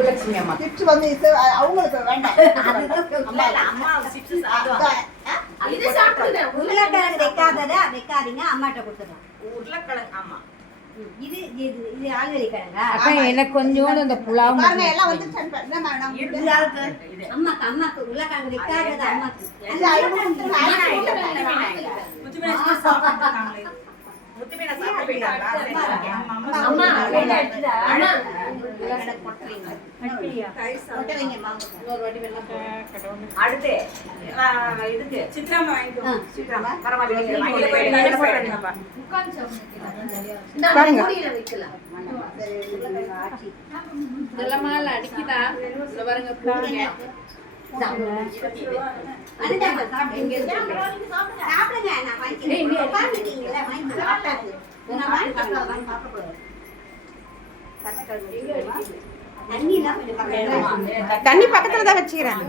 சுப்புலட்சுமி அம்மா சிப்ஸ் வந்து அவங்களுக்கு வேண்டாம். அம்மா சிப்ஸ் சாப்பிடுவாங்க. இது சாப்பிடுங்க. உருளைக்கிழங்கு வைக்காதீங்க, அம்மாட்ட கொடுத்துடலாம். உருளைக்கிழங்கு ஆமா. இது இது இது ஆல்வெளி கிழங்கா? அக்கா எனக்கு கொஞ்சோண்டு அந்த புலாவ் பாருங்க எல்லாம் வந்து என்ன மேடம் அம்மாக்கு உருளைக்கிழங்கு வைக்காதது அம்மாக்கு. முத்துமீனா சாப்பிட போயிட்டாங்க. அம்மா வேலை எடுத்துடா. அம்மா அடுத்து இதுக்கு சித்ராமா வாங்கிக்கோ. சித்ராமா பரவாயில்லை வாங்கிட்டு போயிடுங்க. இதெல்லாம் அடிக்குதா இந்த பாருங்க போடுங்க. தண்ணி பக்கத்துல தான் வச்சுக்கிறேன்.